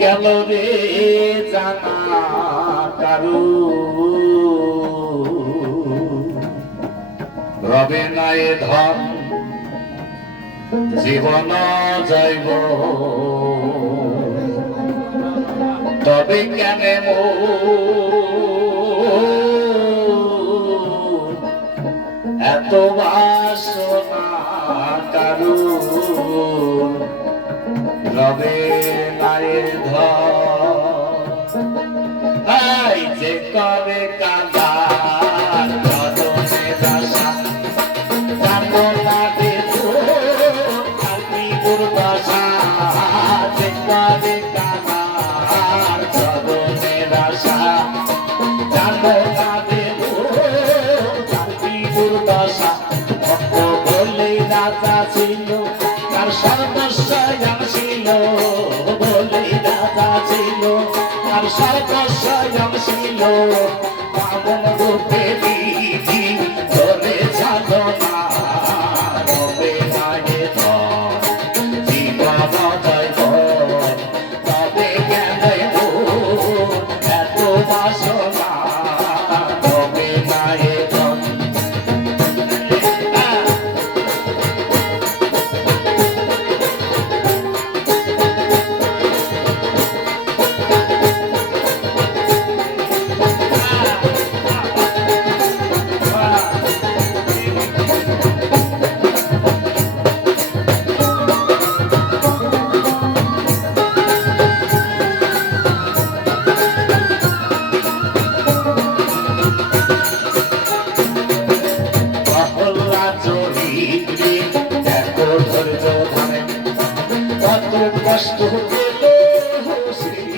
গেল রে জানা কারু। রবে নাই ধন, জীবন জৈব। তবে কেন এত বাসনা কারু রবে নাই দুর্দশা। ভক্ত বলে রাজা ছিল, তার সর্বস্ব জান ছিল। বলে রাজা ছিল, তার সর্বস্ব জান ছিল। বামন রূপে দিদি ধরে ছাড়ো না রবে নাড়ে জীবন জয় তবে কেন এত বাসনা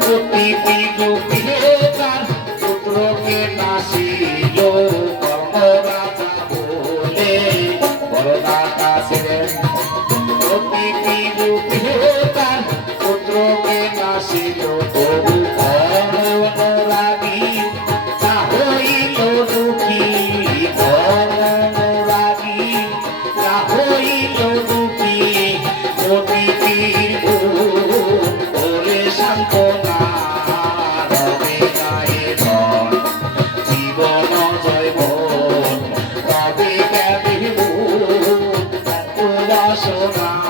গোপী গোপী So long.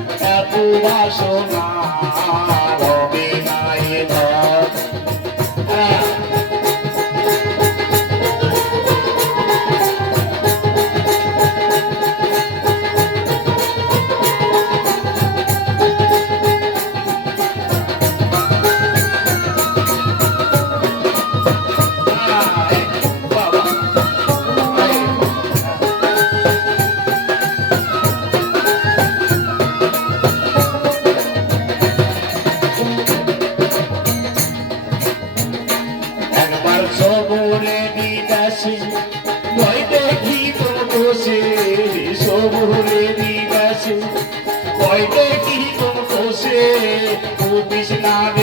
পুরা সোনা রবে গায়ে সবুরে নয় দেখি তোর বসে সবুরে বিদাসে ভয় দেখি কে সন্ত